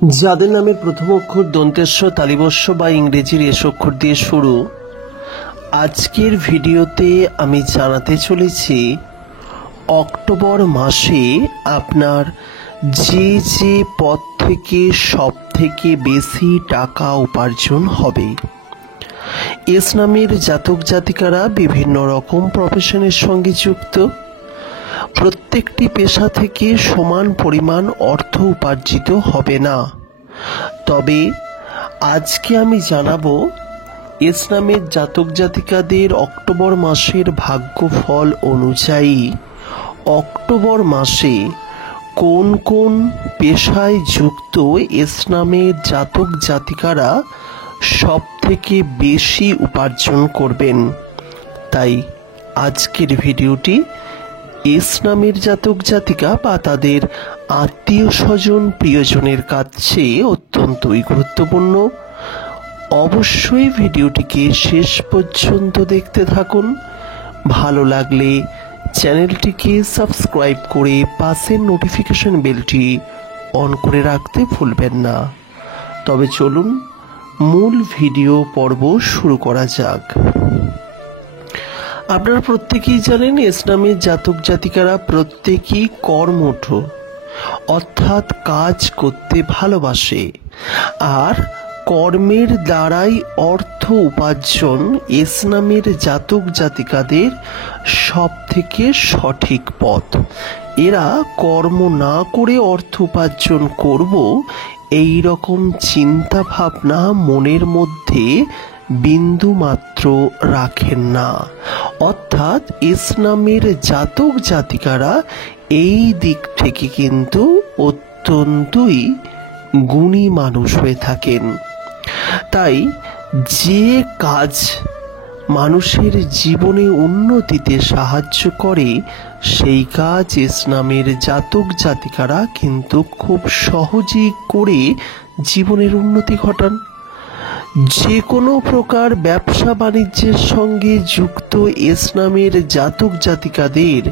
যাদের নামের প্রথম অক্ষর দন্তেশ্ব, তালিবস্য বা ইংরেজির এস অক্ষর দিয়ে শুরু, আজকের ভিডিওতে আমি জানাতে চলেছি অক্টোবর মাসে আপনার যে যে পদ থেকে সব থেকে বেশি টাকা উপার্জন হবে। এস নামের জাতক জাতিকারা বিভিন্ন রকম প্রফেশনের সঙ্গে যুক্ত। প্রত্যেকটি পেশা থেকে সমান পরিমাণ অর্থ উপার্জিত হবে না, তবে আজকে আমি জানাবো এস নামের জাতক জাতিকাদের অক্টোবর মাসের ভাগ্যফল অনুযায়ী অক্টোবর মাসে কোন কোন পেশায় যুক্ত এস নামের জাতক জাতিকারা সব থেকে বেশি উপার্জন করবেন। তাই আজকের ভিডিওটি এস নামের জাতক জাতিকা বা তাদের আত্মীয় স্বজন প্রিয়জনের কাছে অত্যন্তই গুরুত্বপূর্ণ। অবশ্যই ভিডিওটিকে শেষ পর্যন্ত দেখতে থাকুন। ভালো লাগলে চ্যানেলটিকে সাবস্ক্রাইব করে পাশের নোটিফিকেশন বেলটি অন করে রাখতে ভুলবেন না। তবে চলুন মূল ভিডিও পর্ব শুরু করা যাক। আপনারা প্রত্যেকেই জানেন এস নামের জাতক জাতিকারা প্রত্যেকেই কর্মঠ, অর্থাৎ কাজ করতে ভালোবাসে, আর কর্মের দ্বারাই অর্থ উপার্জন এস নামের জাতক জাতিকাদের সব থেকে সঠিক পথ। এরা কর্ম না করে অর্থ উপার্জন করব এই রকম চিন্তা ভাবনা মনের মধ্যে বিন্দু মাত্র রাখেন না। অর্থাৎ এস নামের জাতক জাতিকারা এই দিক থেকে কিন্তু অত্যন্তই গুণী মানুষ হয়ে থাকেন। তাই যে কাজ মানুষের জীবনে উন্নতিতে সাহায্য করে সেই কাজ এস নামের জাতক জাতিকারা কিন্তু খুব সহজেই করে জীবনের উন্নতি ঘটান। যে কোনো প্রকার ব্যবসা বাণিজ্যের সঙ্গে যুক্ত এস নামের জাতক জাতিকাদের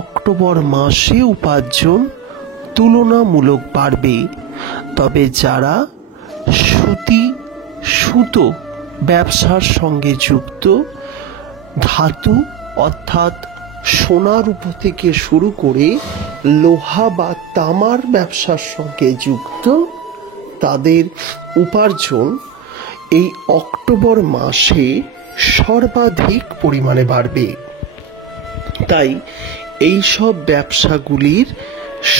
অক্টোবর মাসে উপার্জন তুলনামূলক বাড়বে। তবে যারা সুতো ব্যবসার সঙ্গে যুক্ত, ধাতু অর্থাৎ সোনা রূপা থেকে শুরু করে লোহা বা তামার ব্যবসার সঙ্গে যুক্ত, তাদের উপার্জন এই অক্টোবর মাসে সর্বাধিক পরিমাণে বাড়বে। তাই এই সব ব্যবসাগুলির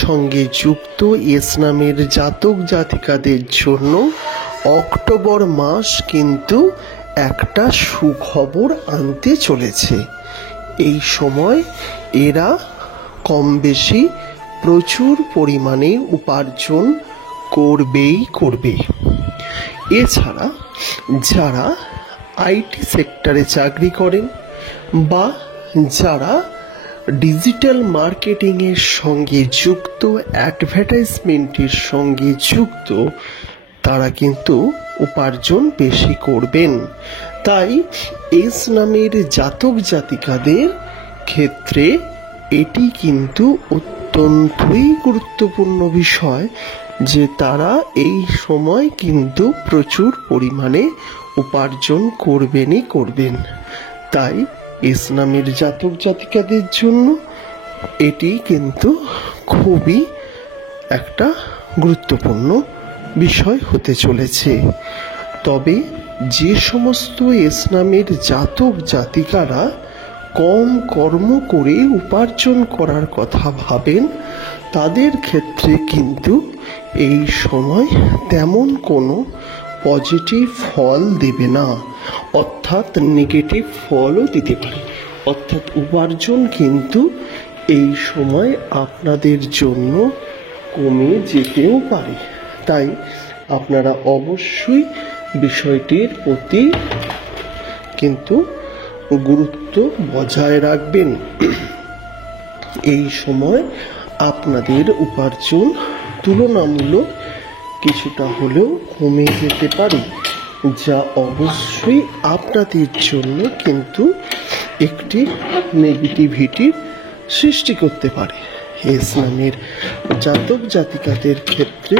সঙ্গে যুক্ত এস নামের জাতক জাতিকাদের জন্য অক্টোবর মাস কিন্তু একটা সুখবর আনতে চলেছে। এই সময় এরা কম বেশি প্রচুর পরিমাণে উপার্জন করবে। এছাড়া যারা আইটি সেক্টরে চাকরি করেন বা যারা ডিজিটাল মার্কেটিংয়ের সঙ্গে যুক্ত, অ্যাডভার্টাইজমেন্টের সঙ্গে যুক্ত, তারা কিন্তু উপার্জন বেশি করবেন। তাই এস নামের জাতক জাতিকাদের ক্ষেত্রে এটি কিন্তু অত্যন্তই গুরুত্বপূর্ণ বিষয় যে তারা এই সময় কিন্তু প্রচুর পরিমাণে উপার্জন করবেন। তাই এস নামের জাতক জাতিকাদের জন্য এটি কিন্তু খুবই একটা গুরুত্বপূর্ণ বিষয় হতে চলেছে। তবে যে সমস্ত এস নামের জাতক জাতিকারা কম কর্ম করে উপার্জন করার কথা ভাবেন, তাদের ক্ষেত্রে কিন্তু এই সময় তেমন কোনো পজিটিভ ফল দেবে না, অর্থাৎ নেগেটিভ ফলও দিতে পারে। অর্থাৎ উপার্জন কিন্তু এই সময় আপনাদের জন্য কমে যেতেও পারে। তাই আপনারা অবশ্যই বিষয়টির প্রতি কিন্তু গুরুত্ব বজায় রাখবেন। এই সময় আপনাদের উপার্জন তুলনামূলক কিছুটা হলেও কমে যেতে পারে, যা অবশ্যই আপনাদের জন্য কিন্তু একটি নেগেটিভিটির সৃষ্টি করতে পারে। এস নামের জাতক জাতিকাদের ক্ষেত্রে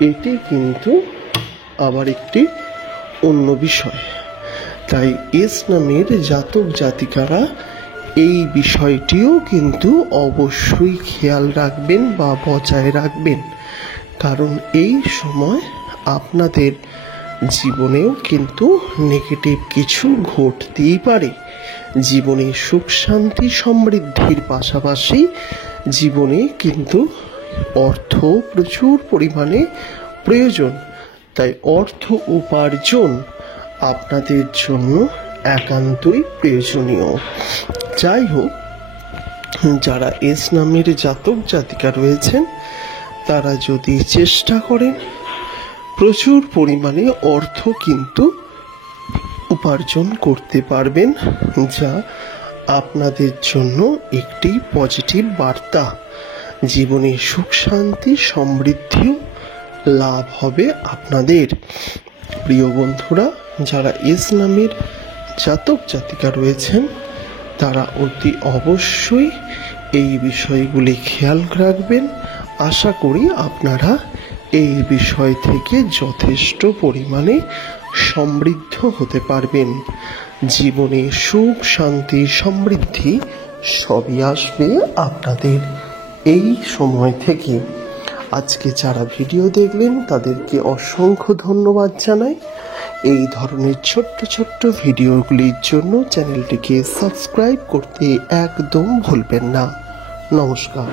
এটি কিন্তু আবার একটি অন্য বিষয়। তাই এস নামের জাতক জাতিকারা এই বিষয়টিও কিন্তু অবশ্যই খেয়াল রাখবেন বা বজায় রাখবেন, কারণ এই সময় আপনাদের জীবনেও কিন্তু নেগেটিভ কিছু ঘটতেই পারে। জীবনে সুখ শান্তি সমৃদ্ধির পাশাপাশি জীবনে কিন্তু অর্থ প্রচুর পরিমাণে প্রয়োজন। তাই অর্থ উপার্জন আপনাদের জন্য একান্তই প্রয়োজনীয়। যাই হোক, যারা এস নামের জাতক জাতিকা রয়েছেন তারা যদি চেষ্টা করেন প্রচুর পরিমাণে অর্থ কিন্তু উপার্জন করতে পারবেন, যা আপনাদের জন্য একটি পজিটিভ বার্তা। জীবনে সুখ শান্তি সমৃদ্ধিও লাভ হবে আপনাদের। প্রিয় বন্ধুরা, যারা এস নামের জাতক জাতিকা রয়েছেন তারা অতি অবশ্যই এই বিষয়গুলি খেয়াল রাখবেন। আশা করি আপনারা এই বিষয় থেকে যথেষ্ট পরিমাণে সমৃদ্ধ হতে পারবেন। জীবনে সুখ শান্তি সমৃদ্ধি সবই আসবে আপনাদের এই সময় থেকে। আজকে যারা ভিডিও দেখলেন তাদেরকে অসংখ্য ধন্যবাদ জানাই। এই ধরনের ছোট্ট ছোট্ট ভিডিওগুলির জন্য চ্যানেলটিকে সাবস্ক্রাইব করতে একদম ভুলবেন না। নমস্কার।